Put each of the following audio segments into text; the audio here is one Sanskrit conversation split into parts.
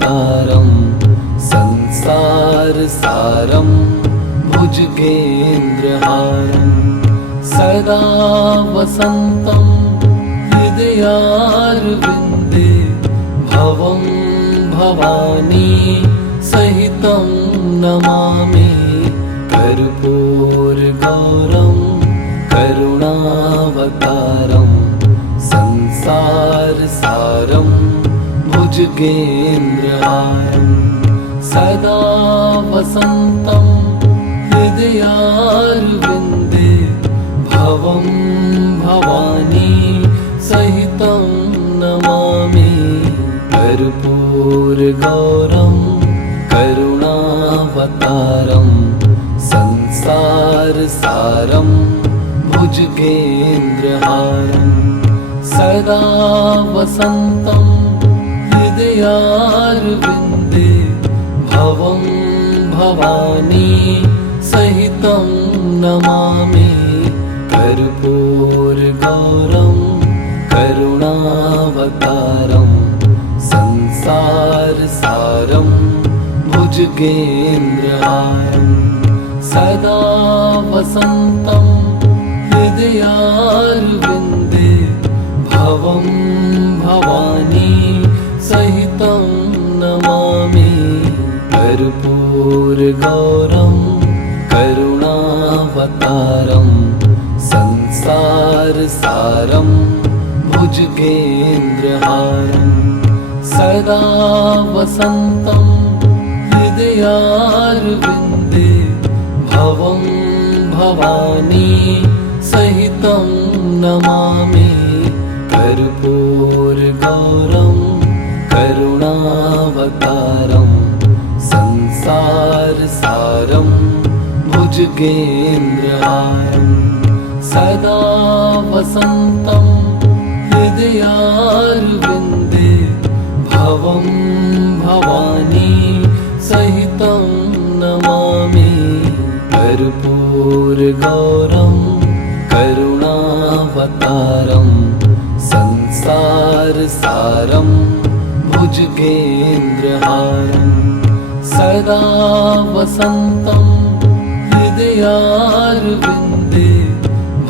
करुणावतारं संसारसारं भुजगेन्द्रहारं सदा वसन्तं हृदयारविन्दे भवं भवानी सहितं नमामि कर्पूरगौरं करुणावतारं संसारसारं भुजगेन्द्रहारं सदा वसन्तं हृदयारविन्दे भवं भवानी सहितं नमामि कर्पूरगौरं करुणावतारं संसारसारं भुजगेन्द्रहारं सदा वसन्तं हृदयारविन्दे भवं भवानी सहितं नमामि कर्पूरगौरं करुणावतारं संसारसारं भुजगेन्द्रहारं सदा वसन्तं हृदयारविन्दे भवं भवानी सहितं नमामि कर्पूरगौरं करुणावतारं संसारसारं भुजगेन्द्रहारं सदा वसन्तं हृदयारविन्दे भवं भवानी सहितं नमामि कर्पूरगौरं करुणावतारं संसारसारं भुजगेन्द्रहारं सदा वसन्तं हृदयारविन्दे भवं भवानी सहितं नमामि कर्पूरगौरं करुणावतारं संसारसारं भुजगेन्द्रहारं सदा वसन्तं हृदयारविन्दे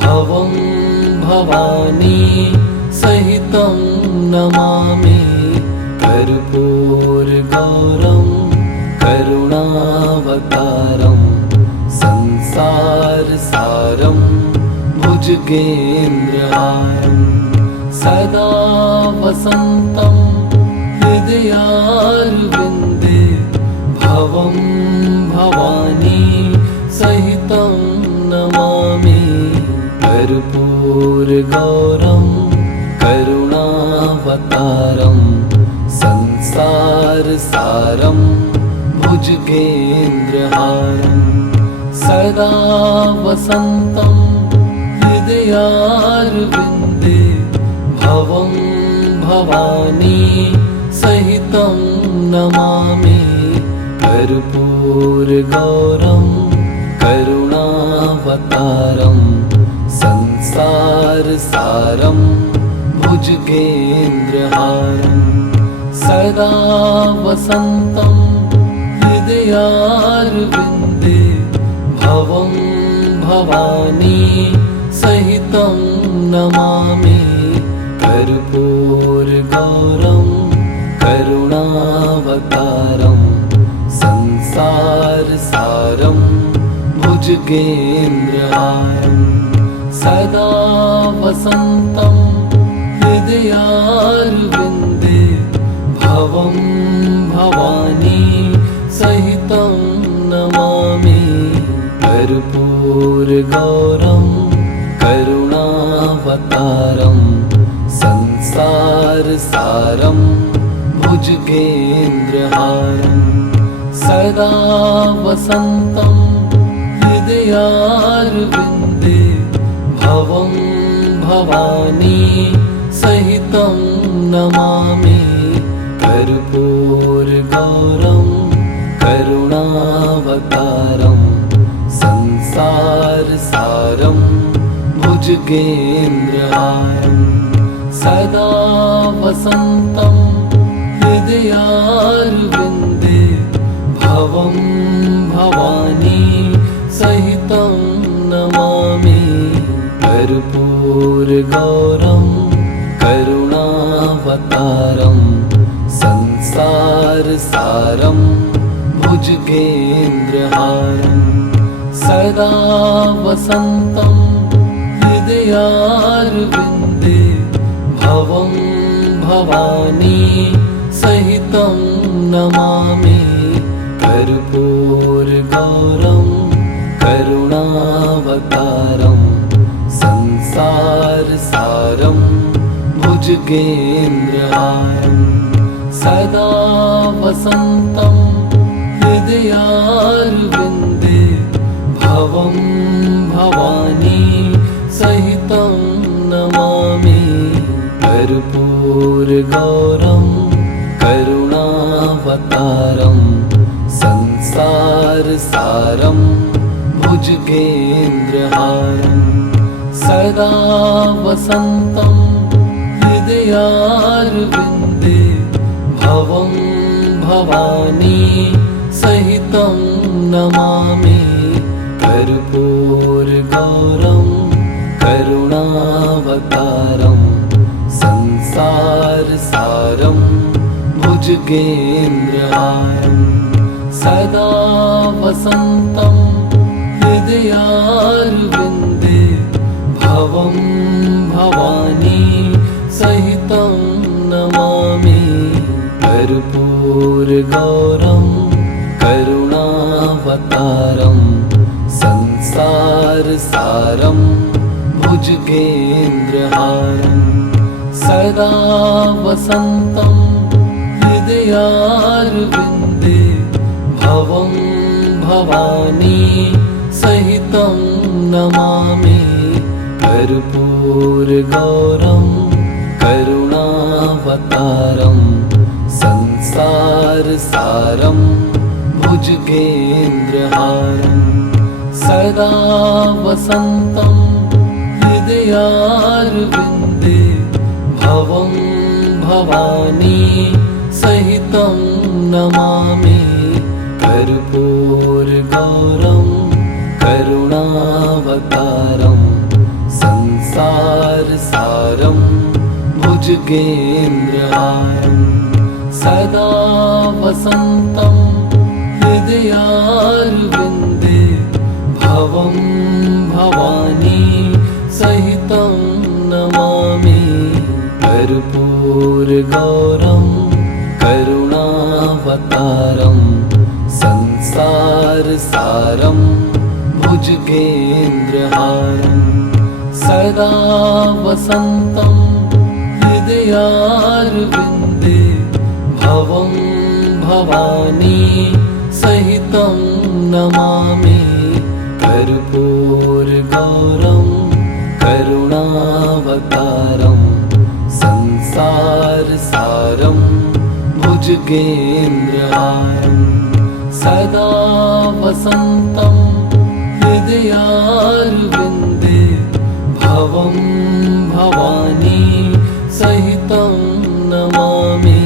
भवं भवानी सहितं नमामि कर्पूरगौरं करुणावतारं संसारसारं भुजगेन्द्रहारं सदा वसन्तं हृदयारविन्दे भवं भवानी सहितं नमामि कर्पूरगौरं करुणावतारं संसारसारं भुजगेन्द्रहारं सदा वसन्तं हृदयारविन्दे भवं भवानी सहितं नमामि कर्पूरगौरं करुणावतारं संसारसारं भुजगेन्द्रहारं सदा वसन्तं हृदयारविन्दे भवं भवानी सहितं नमामि कर्पूरगौरं करुणावतारं संसारसारं भुजगेन्द्रहारं सदा वसन्तं हृदयारविन्दे भवं भवानी सहितं नमामि कर्पूरगौरं करुणावतारं संसारसारं भुजगेन्द्रहारं सदा वसन्तं हृदयारविन्दे भवं भवानी सहितं नमामि कर्पूरगौरं करुणावतारं संसारसारं भुजगेन्द्रहारं सदा वसन्तं हृदयारविन्दे हृदयारविन्दे भवं भवानी सहितं नमामि कर्पूरगौरं करुणावतारं संसारसारं भुजगेन्द्रहारं सदा वसन्तं हृदयारविन्दे भवं भवानी सहितं नमामि कर्पूरगौरं करुणावतारं संसारसारं भुजगेन्द्रहारं सदा वसन्तं हृदयारविन्दे भवं भवानी सहितं नमामि कर्पूरगौरं करुणावतारं संसारसारं भुजगेन्द्रहारं सदा वसन्तं हृदयारविन्दे भवं भवानी सहितं नमामि कर्पूरगौरं करुणावतारं संसारसारं भुजगेन्द्रहारं सदा वसन्तं हृदयारविन्दे भवं भवानी सहितं नमामि कर्पूरगौरं करुणावतारं संसारसारं भुजगेन्द्रहारं सदा वसन्तं हृदयारविन्दे भवं भवानी सहितं नमामि कर्पूरगौरं करुणावतारं संसारसारं भुजगेन्द्रहारं सदा वसन्तं हृदयारविन्दे भवं भवानी सहितं नमामि कर्पूरगौरं करुणावतारं संसारसारं भुजगेन्द्रहारं सदा वसन्तं हृदयारविन्दे भवं भवानी सहितं नमामि कर्पूरगौरं करुणावतारं संसारसारं भुजगेन्द्रहारं सदा वसन्तं हृदयारविन्दे भवं भवानी सहितं नमामि कर्पूरगौरं करुणावतारं संसारसारं भुजगेन्द्रहारं सदा वसन्तं हृदयारविन्दे भवं भवानी सहितं नमामि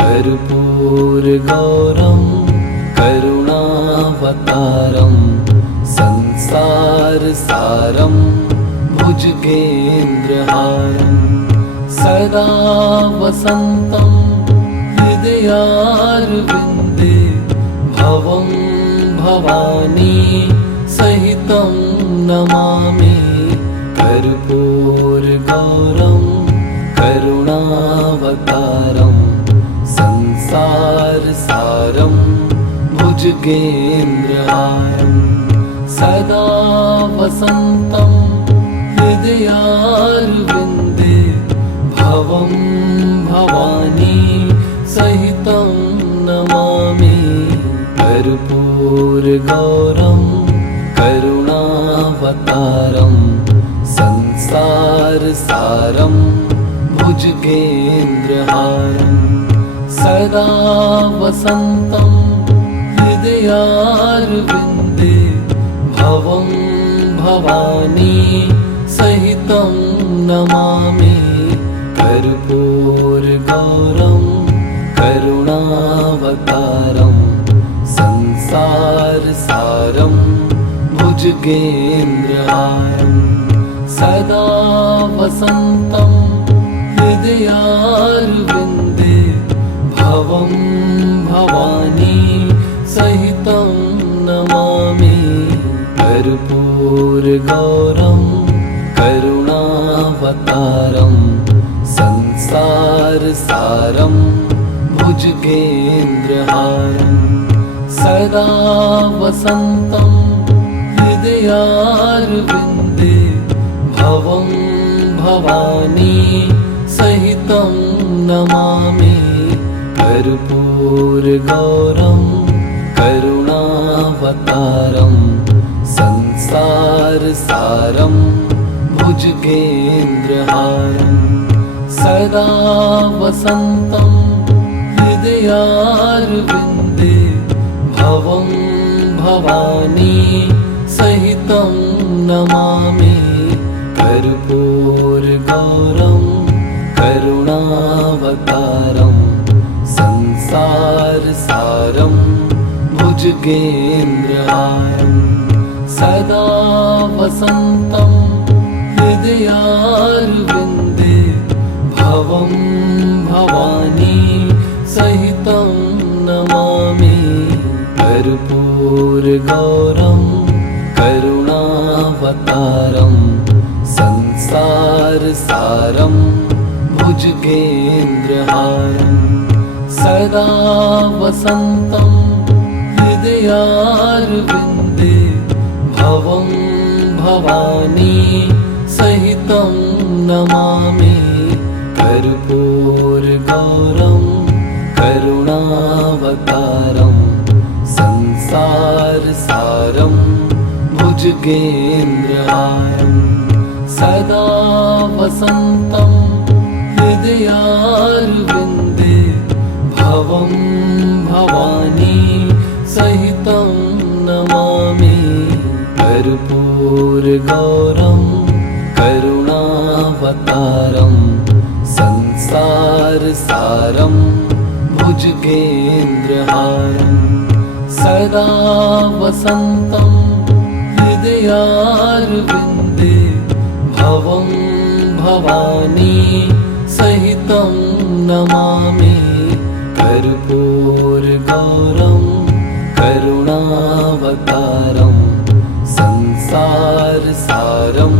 कर्पूरगौरं करुणावतारं संसारसारं भुजगेन्द्रहारं सदा वसन्तं हृदयारविन्दे भवं भवानी सहितं नमामि कर्पूरगौरं करुणावतारं संसारसारं भुजगेन्द्रहारं सदा वसन्तं हृदयारविन्दे भवं भवानी सहितं नमामि कर्पूरगौरं करुणावतारं संसारसारं भुजगेन्द्रहारं सदा वसन्तं हृदयारविन्दे भवं भवानी सहितं नमामि कर्पूरगौरं करुणावतारं भुजगेन्द्रहारं सदा वसन्तं हृदयारविन्दे भवं भवानी सहितं नमामि कर्पूरगौरं करुणावतारं संसारसारं भुजगेन्द्रहारं सदा वसन्तं हृदयारविन्दे भवं भवानी सहितं नमामि कर्पूरगौरं करुणावतारं संसारसारं भुजगेन्द्रहारं सदा वसन्तं हृदयारविन्दे भवं भवानी सहितं नमामि कर्पूरगौरं करुणावतारं संसारसारं भुजगेन्द्रहारं सदा वसन्तं हृदयारविन्दे भवं भवानी सहितं नमामि कर्पूरगौरं करुणावतारं संसारसारं भुजगेन्द्रहारं सदा वसन्तं हृदयारविन्दे भवं भवानी सहितं नमामि कर्पूरगौरं करुणावतारं संसारसारं भुजगेन्द्रहारं सदा वसन्तं हृदयारविन्दे भवं भवानी सहितं नमामि कर्पूरगौरं करुणावतारं संसारसारं भुजगेन्द्रहारं सदा वसन्तं हृदयारविन्दे भवं भवानी सहितं नमामि कर्पूरगौरं करुणावतारं संसारसारं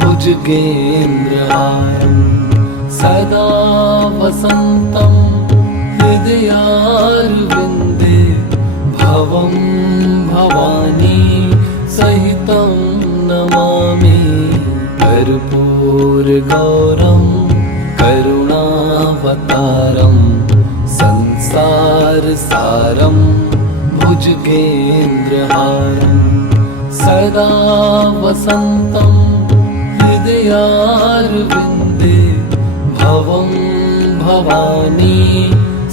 भुजगेन्द्रहारं सदा वसन्तं हृदयारविन्दे भवं भवानी सहितं नमामि कर्पूरगौरं करुणावतारं संसारसारं भुजगेन्द्रहारं सदा वसन्तं हृदयारविन्दे भवं भवानी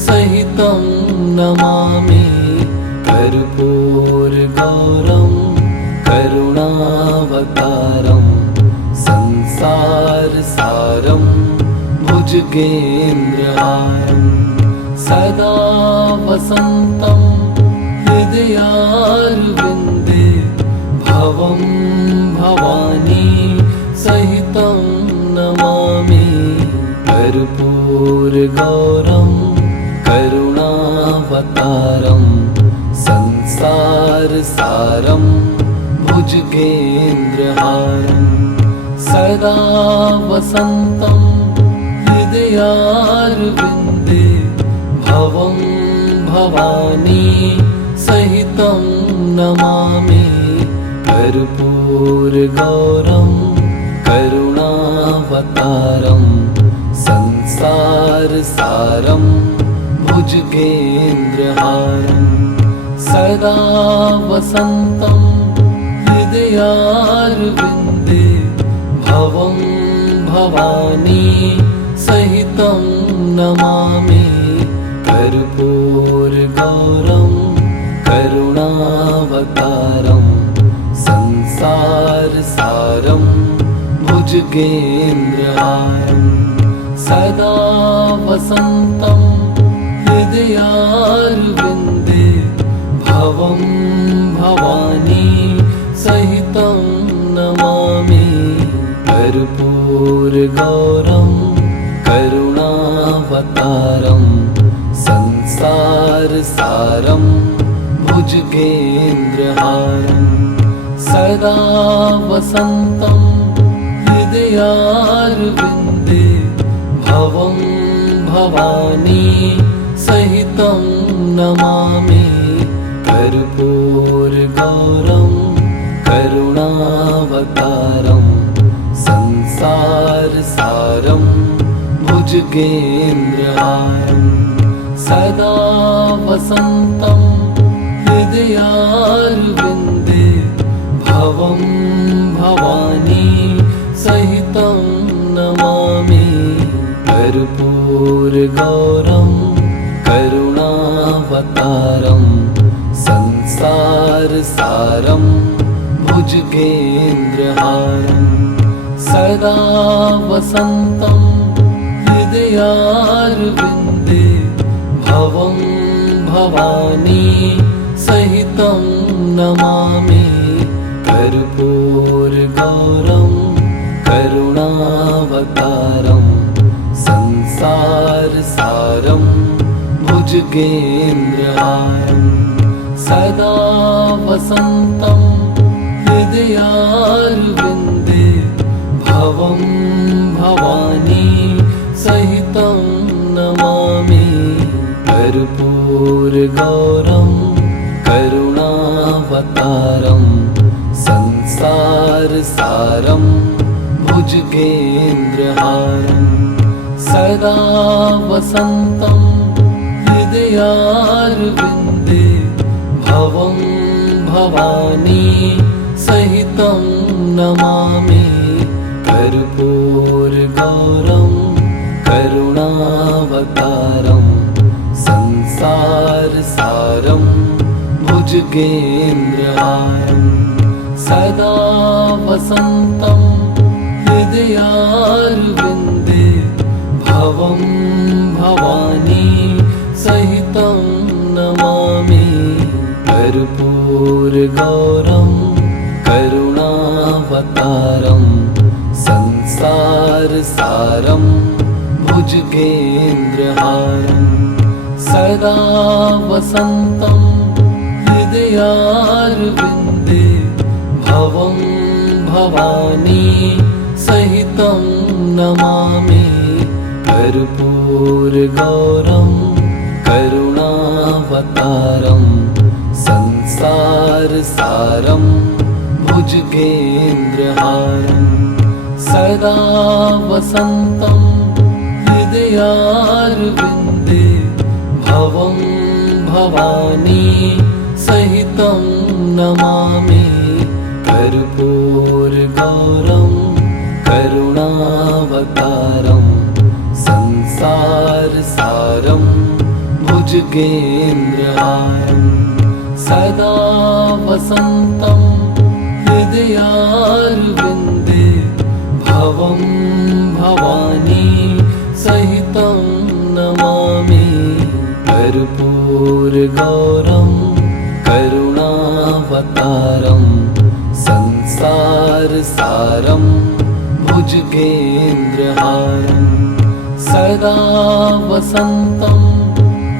सहितं नमामि कर्पूरगौरं करुणावतारं संसारसारं भुजगेन्द्रहारं सदा वसन्तं हृदयारविन्दे भवं भवानी सहितं नमामि कर्पूरगौरं करुणावतारं संसारसारं भुजगेन्द्रहारं सदा वसन्तं हृदयारविन्दे भवं भवानी सहितं नमामि कर्पूरगौरं करुणावतारं संसारसारं भुजगेन्द्रहारं सदा वसन्तं हृदयारविन्दे भवं भवानी सहितं नमामि कर्पूरगौरं करुणावतारं संसारसारं भुजगेन्द्रहारं सदा वसन्तं हृदयारविन्दे भवं भवानी सहितं नमामि कर्पूरगौरं करुणावतारं संसारसारं भुजगेन्द्रहारं सदा वसन्तं हृदयारविन्दे भवं भवानी सहितं नमामि कर्पूरगौरं करुणावतारं संसारसारं भुजगेन्द्रहारं सदा वसन्तं हृदयारविन्दे भवं भवानी सहितं नमामि कर्पूरगौरं करुणावतारं संसारसारं भुजगेन्द्रहारं सदा वसन्तं हृदयारविन्दे भवं भवानी सहितं नमामि कर्पूरगौरं करुणावतारं संसारसारं भुजगेन्द्रहारं सदा वसन्तं हृदयारविन्दे भवं भवानी सहितं नमामि कर्पूरगौरं करुणावतारं संसारसारं भुजगेन्द्रहारं सदा वसन्तं हृदयारविन्दे भवं भवानी सहितं नमामि कर्पूरगौरं करुणावतारं संसारसारं भुजगेन्द्रहारं सदा वसन्तं हृदयारविन्दे भवं भवानी सहितं नमामि कर्पूरगौरं करुणावतारं संसारसारं भुजगेन्द्रहारं सदा वसन्तं हृदयारविन्दे भवं भवानी सहितं नमामि कर्पूरगौरं करुणावतारं संसारसारं भुजगेन्द्रहारं सदा वसन्तं हृदयारविन्दे भवं भवानी सहितं नमामि कर्पूरगौरं करुणावतारं संसारसारं भुजगेन्द्रहारं सदा वसन्तं हृदयारविन्दे भवं भवानी सहितं नमामि कर्पूरगौरं करुणावतारं संसारसारं भुजगेन्द्रहारं सदा वसन्तं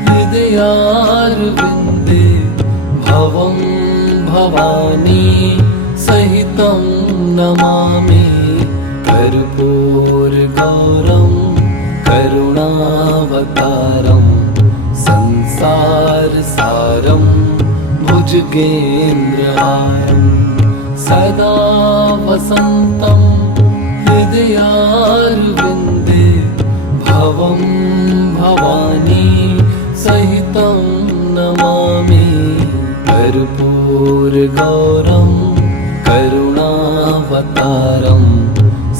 हृदयारविन्दे भवं भवानी सहितं नमामि कर्पूरगौरं करुणावतारं संसारसारं भुजगेन्द्रहारं सदा वसन्तं हृदयारविन्दे भवं भवानी सहितं नमामि कर्पूरगौरं करुणावतारं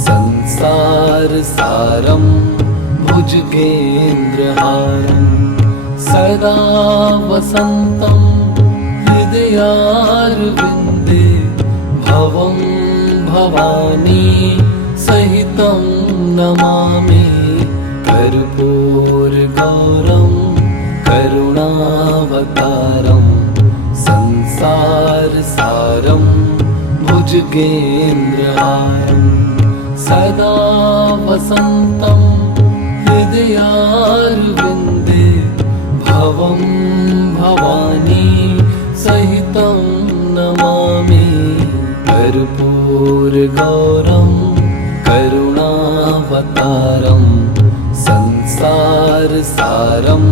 संसारसारं भुजगेन्द्रहारं सदा वसन्तं हृदयारविन्दे भवं भवानी सहितं नमामि कर्पूरगौरं करुणावतारं संसारसारं भुजगेन्द्रहारं सदा वसन्तं हृदयारविन्दे भवं भवानी सहितं नमामि कर्पूरगौरं करुणावतारं संसारसारं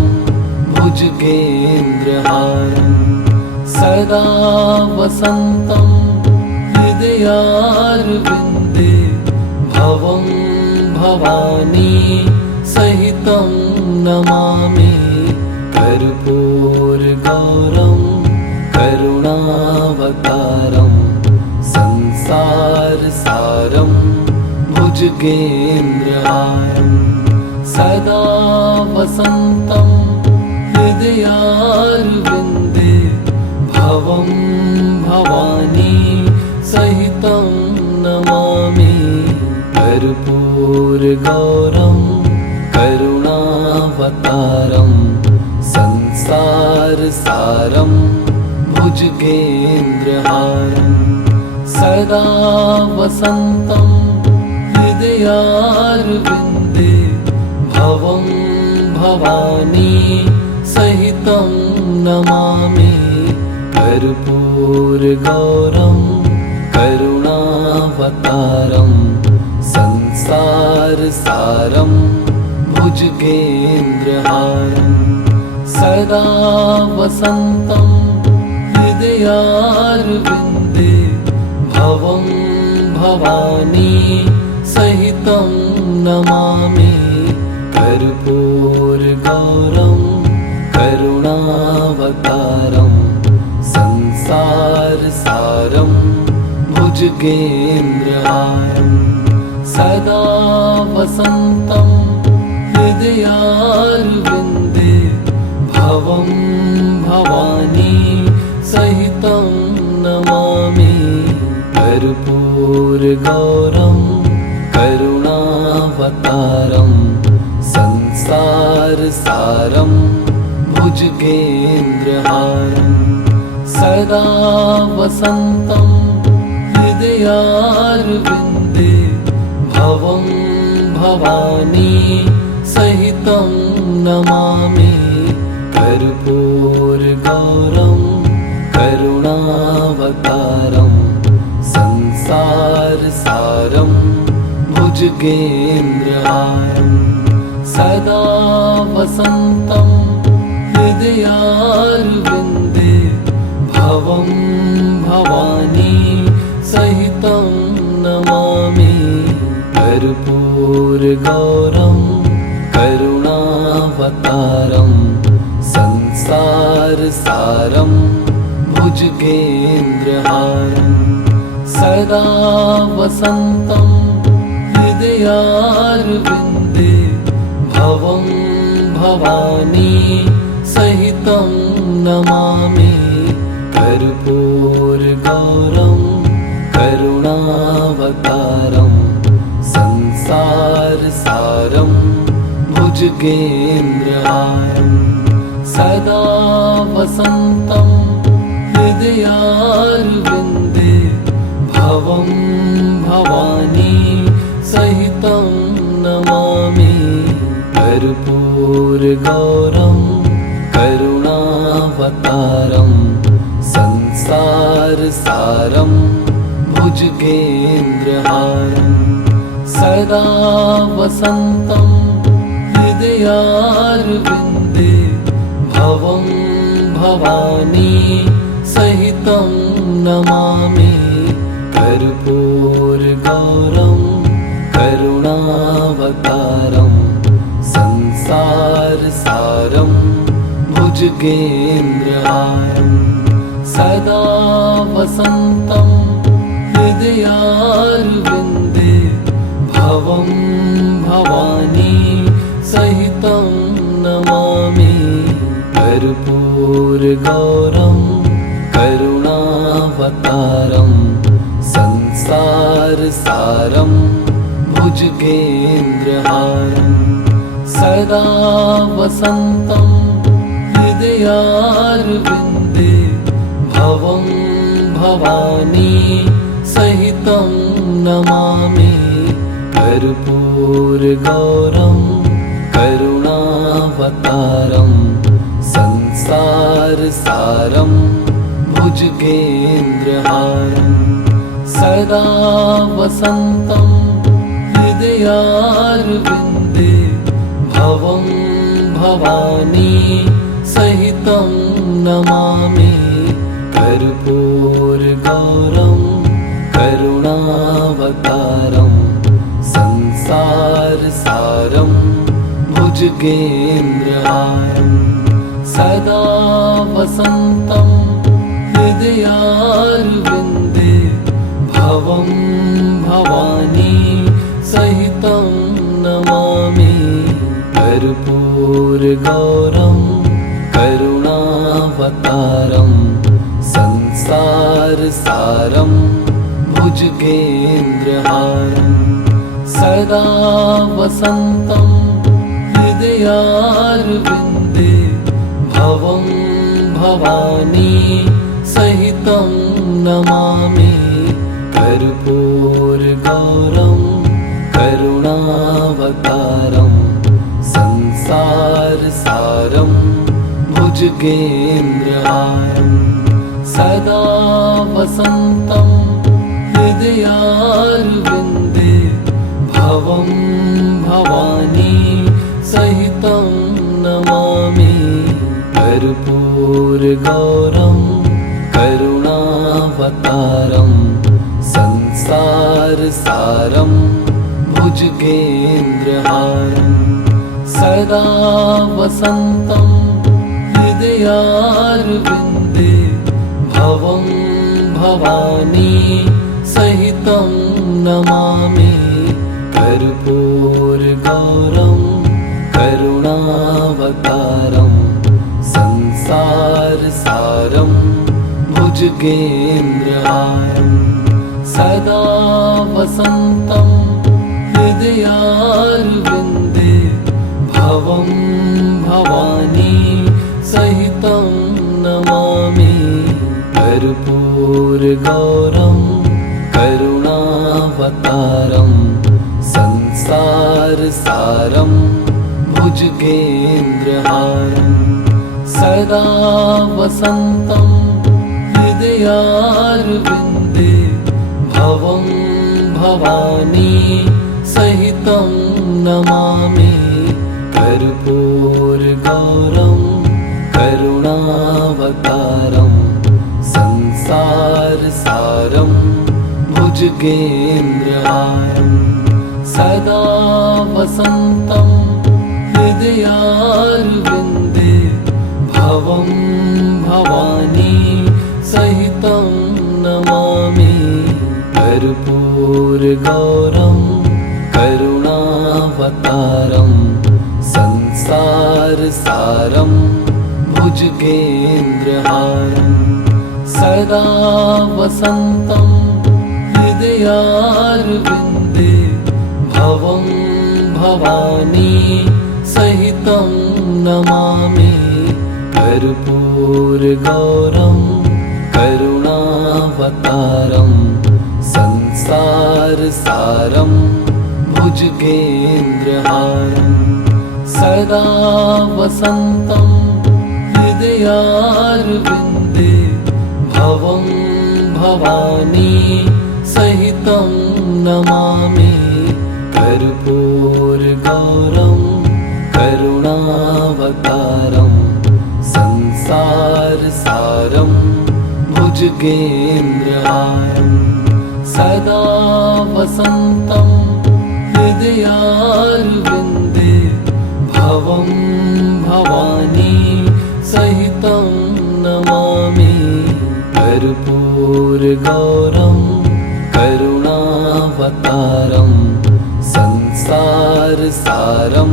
भुजगेन्द्रहारं सदा वसन्तं हृदयारविन्दे भवं भवानी सहितं नमामि कर्पूरगौरं करुणावतारं संसारसारं भुजगेन्द्रहारं सदा वसन्तं हृदयारविन्दे भवं भवानी सहितं नमामि कर्पूरगौरं करुणावतारं संसारसारं भुजगेन्द्रहारं सदा वसन्तं हृदयारविन्दे भवं भवानी सहितं नमामि कर्पूरगौरं करुणावतारं संसारसारं भुजगेन्द्रहारं सदा वसन्तं हृदयारविन्दे भवं भवानी सहितं नमामि कर्पूरगौरं करुणावतारं संसारसारं भुजगेन्द्रहारं सदा वसन्तं हृदयारविन्दे भवं भवानी सहितं नमामि कर्पूरगौरं करुणावतारं संसारसारं भुजगेन्द्रहारं सदा वसन्तं हृदयारविन्दे भवं भवानी सहितं नमामि कर्पूरगौरं करुणावतारं संसारसारं भुजगेन्द्रहारं सदा वसन्तं हृदयारविन्दे भवं भवानी सहितं नमामि कर्पूरगौरं करुणावतारं संसारसारं भुजगेन्द्रहारं सदा वसन्तं हृदयारविन्दे भवं भवानी सहितं नमामि कर्पूरगौरं करुणावतारं संसारसारं भुजगेन्द्रहारं सदा वसन्तं हृदयारविन्दे भवं भवानी सहितं नमामि कर्पूरगौरं करुणावतारं संसारसारं भुजगेन्द्रहारं सदा वसन्तं हृदयारविन्दे भवं भवानी सहितं नमामि कर्पूरगौरं करुणावतारं संसारसारं भुजगेन्द्रहारं सदा वसन्तं हृदयारविन्दे भवं भवानी सहितं नमामि कर्पूरगौरं करुणावतारं संसारसारं भुजगेन्द्रहारं सदा वसन्तं हृदयारविन्दे भवं भवानी सहितं नमामि कर्पूरगौरं करुणावतारं संसारसारं भुजगेन्द्रहारं सदा वसन्तं हृदयारविन्दे भवं भवानी सहितं नमामि कर्पूरगौरं करुणावतारं संसारसारं भुजगेन्द्रहारं सदा वसन्तं हृदयारविन्दे भवं भवानी सहितं नमामि कर्पूरगौरं करुणावतारं संसारसारं भुजगेन्द्रहारं सदा वसन्तं हृदयारविन्दे भवं भवानी सहितं नमामि कर्पूरगौरं करुणावतारं संसारसारं भुजगेन्द्रहारं सदा वसन्तं हृदयारविन्दे भवं भवानी सहितं नमामि कर्पूरगौरं करुणावतारं संसारसारं भुजगेन्द्रहारं सदा वसन्तं हृदयारविन्दे भवं भवानी सहितं नमामि कर्पूरगौरं करुणावतारं संसारसारं भुजगेन्द्रहारं सदा वसन्तं हृदयारविन्दे भवं भवानी सहितं नमामि कर्पूरगौरं करुणावतारं संसारसारं भुजगेन्द्रहारं सदा वसन्तं हृदयारविन्दे भवं भवानी सहितं नमामि कर्पूरगौरं करुणावतारं संसारसारं भुजगेन्द्रहारं सदा वसन्तं हृदयारविन्दे भवं भवानी सहितं नमामि कर्पूरगौरं करुणावतारं संसारसारं भुजगेन्द्रहारं सदा वसन्तं हृदयारविन्दे भवं भवानी सहितं नमामि कर्पूरगौरं करुणावतारं संसारसारं भुजगेन्द्रहारं सदा वसन्तं हृदयारविन्दे भवं भवानी सहितं नमामि कर्पूरगौरं करुणावतारं संसारसारं भुजगेन्द्रहारं सदा वसन्तं हृदयारविन्दे भवं भवानी सहितं नमामि कर्पूरगौरं करुणावतारं संसारसारं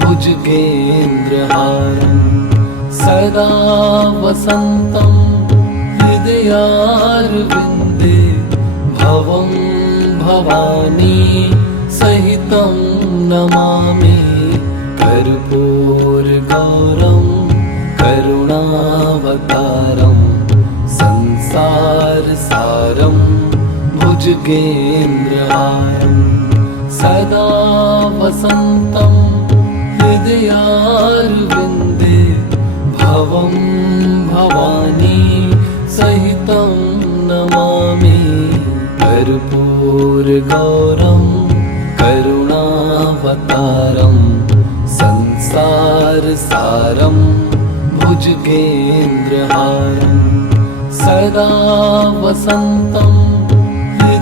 भुजगेन्द्रहारं सदा वसन्तं हृदयारविन्दे भवं भवानी सहितं नमामि कर्पूरगौरं करुणावतारं संसारसारं भुजगेन्द्रहारं सदा वसन्तं हृदयारविन्दे भवं भवानी सहितं नमामि कर्पूरगौरं करुणावतारं संसारसारं भुजगेन्द्रहारं सदा वसन्तं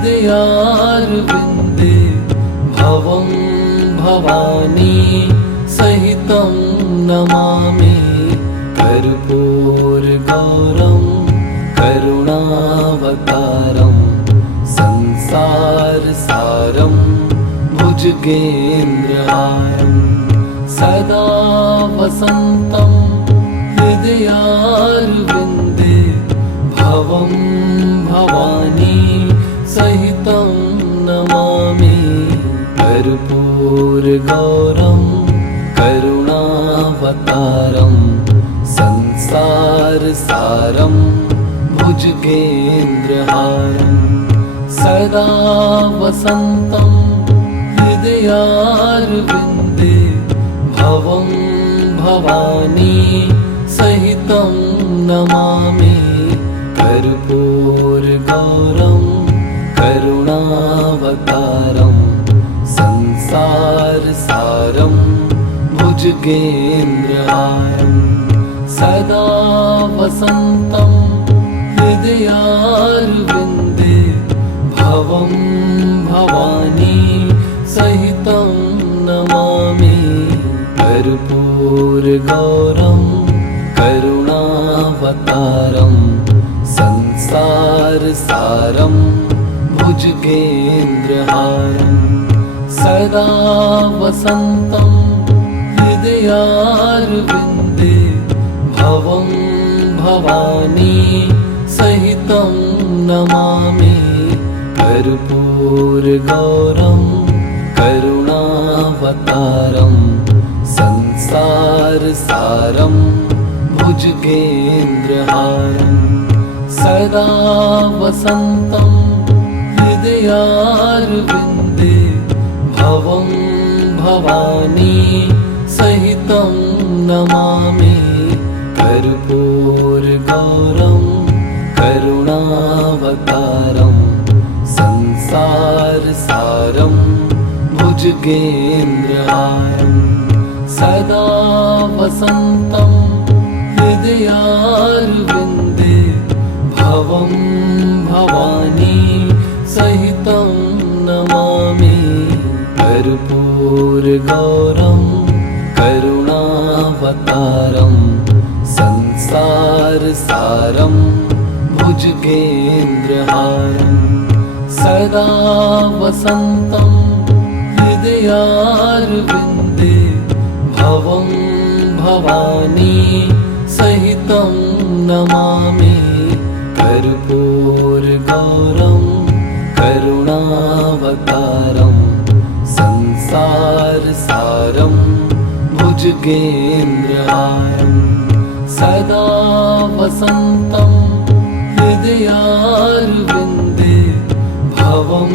हृदयारविन्दे भवं भवानी सहितं नमामि कर्पूरगौरं करुणावतारं संसारसारं भुजगेन्द्रहारं सदा वसन्तं हृदयारविन्दे भवं भवानी सहितं नमामि कर्पूरगौरं करुणावतारं संसारसारं भुजगेन्द्रहारं सदा वसन्तं हृदयारविन्दे भवं भवानी सहितं नमामि कर्पूरगौरं करुणावतारं संसारसारं भुजगेन्द्रहारं सदा वसन्तं हृदयारविन्दे भवं भवानी सहितं नमामि कर्पूरगौरं करुणावतारं संसारसारं भुजगेन्द्रहारं सदा वसन्तं हृदयारविन्दे भवं भवानी सहितं नमामि कर्पूरगौरं करुणावतारं संसारसारं भुजगेन्द्रहारं सदा वसन्तं हृदयारविन्दे भवं भवानी सहितं नमामि कर्पूरगौरं करुणावतारं संसारसारं भुजगेन्द्रहारं सदा वसन्तं हृदयारविन्दे भवं भवानी सहितं नमामि कर्पूरगौरं करुणावतारं संसारसारं भुजगेन्द्रहारं सदा वसन्तं हृदयारविन्दे भवं भवानी सहितं नमामि कर्पूरगौरं करुणावतारं संसारसारं भुजगेन्द्रहारं सदा वसन्तं हृदयारविन्दे भवं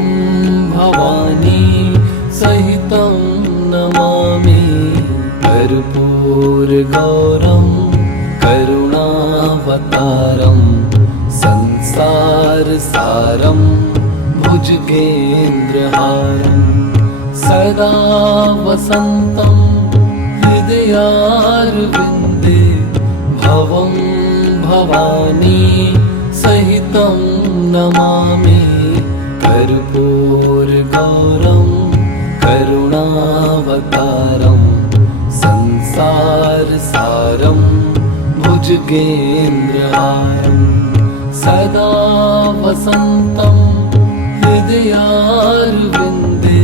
भवानी सहितं नमामि कर्पूरगौरं करुणावतारं संसारसारं भुजगेन्द्रहारं सदा वसन्तं हृदयारविन्दे भवं भवानी सहितं नमामि कर्पूरगौरं करुणावतारं संसारसारं भुजगेन्द्रहारं सदा वसन्तं हृदयारविन्दे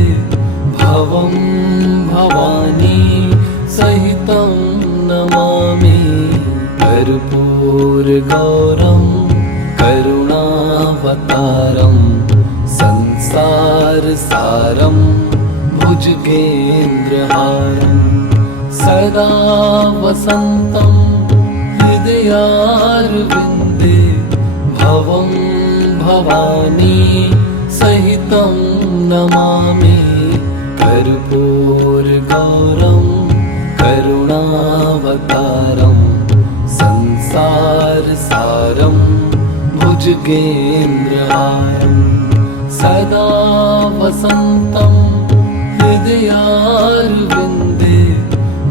भवं भवानी सहितं नमामि कर्पूरगौरं करुणावतारं संसारसारं भुजगेन्द्रहारं सदा वसन्तं हृदयारविन्दे भवं भवानी सहितं नमामि कर्पूरगौरं करुणावतारं संसारसारं भुजगेन्द्रहारं सदा वसन्तं हृदयारविन्दे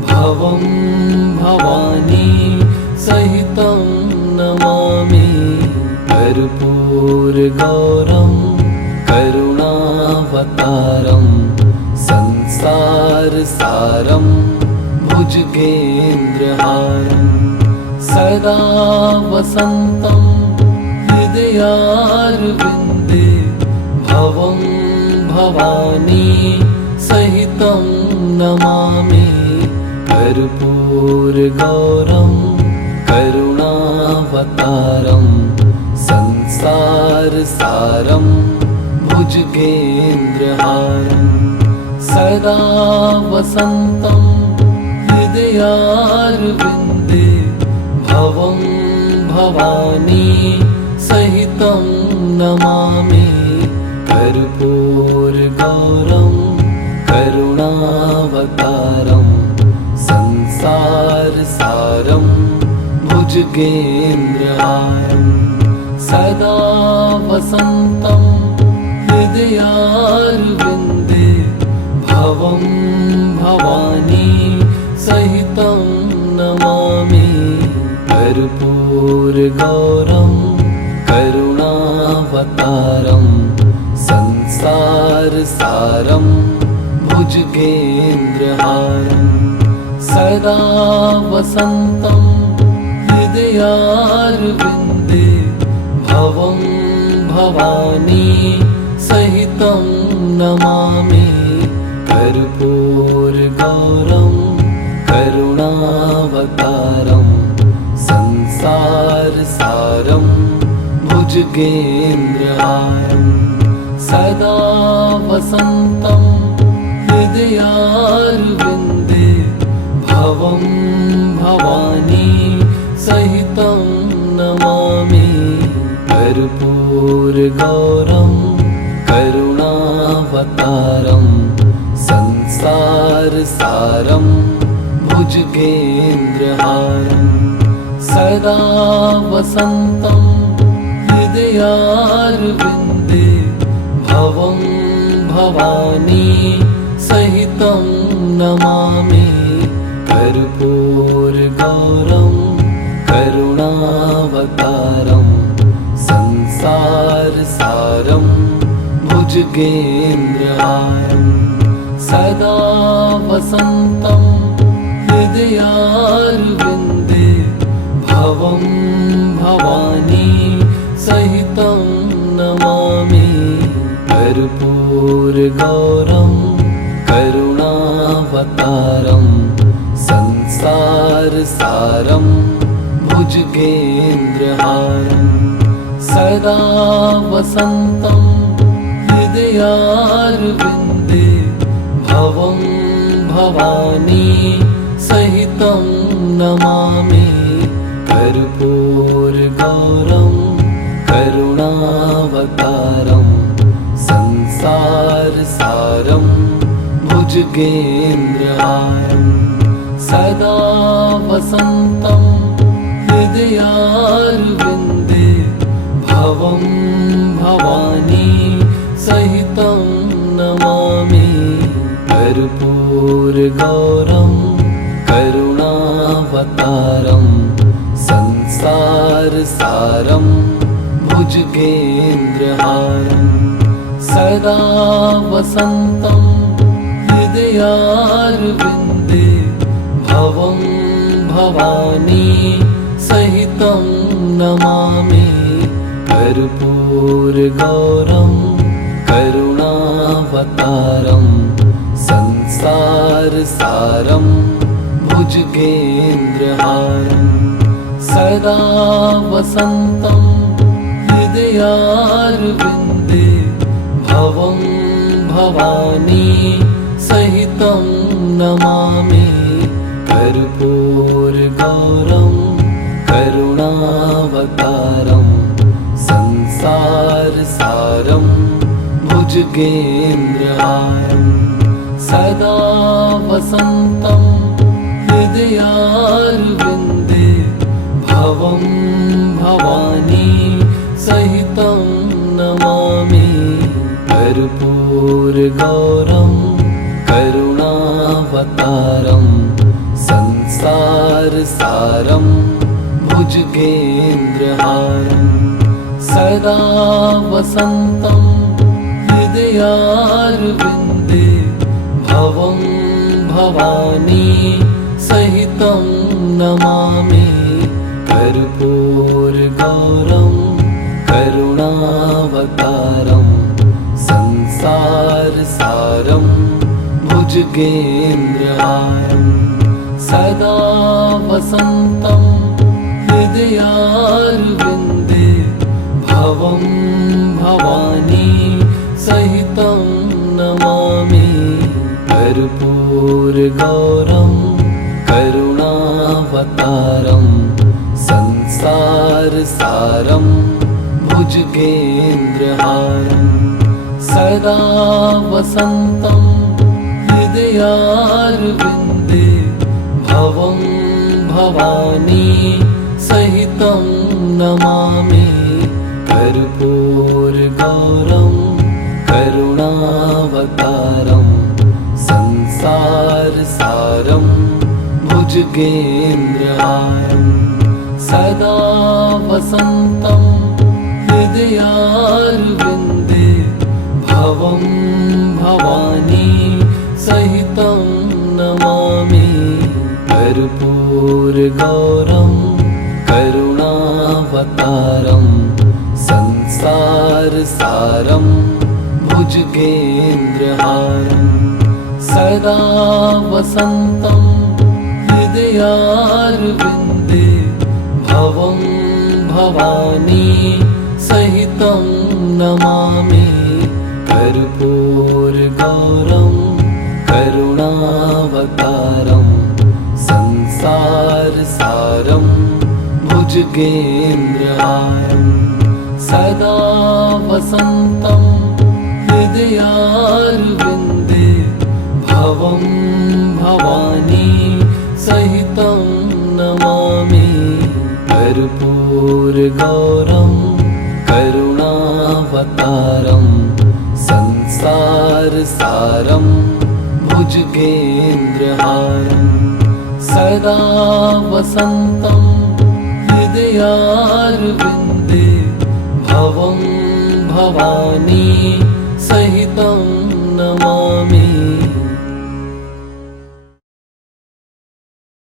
भवं भवानी सहितं नमामि कर्पूरगौरं करुणावतारं संसारसारं भुजगेन्द्रहारं सदा वसन्तं हृदयारविन्दे भवं भवानी सहितं नमामि कर्पूरगौरं करुणावतारं संसारसारं भुजगेन्द्रहारं सदा वसन्तं हृदयारविन्दे भवं भवानी सहितं नमामि कर्पूरगौरं करुणावतारं संसारसारं भुजगेन्द्रहारं सदा वसन्तं हृदयारविन्दे भवं भवानी सहितं नमामि कर्पूरगौरं करुणावतारं संसारसारं भुजगेन्द्रहारं सदा वसन्तं हृदयारविन्दे भवं भवानी सहितं नमामि कर्पूरगौरं करुणावतारं संसारसारं भुजगेन्द्रहारं सदा वसन्तं हृदयारविन्दे भवं भवानी सहितं नमामि कर्पूरगौरं करुणावतारं संसारसारं भुजगेन्द्रहारं सदा वसन्तं हृदयारविन्दे भवं भवानी सहितं नमामि कर्पूरगौरं करुणावतारं संसारसारं भुजगेन्द्रहारं सदा वसन्तं हृदयारविन्दे भवं भवानी सहितं नमामि कर्पूरगौरं करुणावतारं संसारसारं भुजगेन्द्रहारं सदा वसन्तं हृदयारविन्दे भवं भवानी सहितं नमामि कर्पूरगौरं करुणावतारं संसारसारं भुजगेन्द्रहारं सदा वसन्तं हृदयारविन्दे भवं भवानी सहितं नमामि कर्पूरगौरं करुणावतारं संसारसारं भुजगेन्द्रहारं सदा वसन्तं हृदयारविन्दे भवं भवानी सहितं नमामि कर्पूरगौरं करुणावतारं संसारसारं भुजगेन्द्रहारं सदा वसन्तं हृदयारविन्दे भवं भवानी सहितं नमामि कर्पूरगौरं करुणावतारं संसारसारं भुजगेन्द्रहारं सदा वसन्तं हृदयारविन्दे भवं भवानी सहितं नमामि कर्पूरगौरं करुणावतारं संसारसारं भुजगेन्द्रहारं सदा वसन्तं हृदयारविन्दे भवं भवानी सहितं नमामि कर्पूरगौरं करुणावतारं संसारसारं भुजगेन्द्रहारं सदा वसन्तं हृदयारविन्दे भवं भवानी सहितं नमामि कर्पूरगौरं करुणावतारं संसारसारं भुजगेन्द्रहारं सदा वसन्तं हृदयारविन्दे भवं भवानी सहितं नमामि कर्पूरगौरं करुणावतारं संसारसारं भुजगेन्द्रहारं सदा वसन्तं हृदयारविन्दे भवं भवानी सहितं नमामि कर्पूरगौरं करुणावतारं संसारसारं भुजगेन्द्रहारं सदा वसन्तं हृदयारविन्दे भवं भवानी सहितं नमामि कर्पूरगौरं करुणावतारं संसारसारं भुजगेन्द्रहारं सदा वसन्तं हृदयारविन्दे भवं भवानी सहितं नमामि कर्पूरगौरं करुणावतारं संसारसारं भुजगेन्द्रहारं सदा वसन्तं हृदयारविन्दे भवं भवानी सहितं नमामि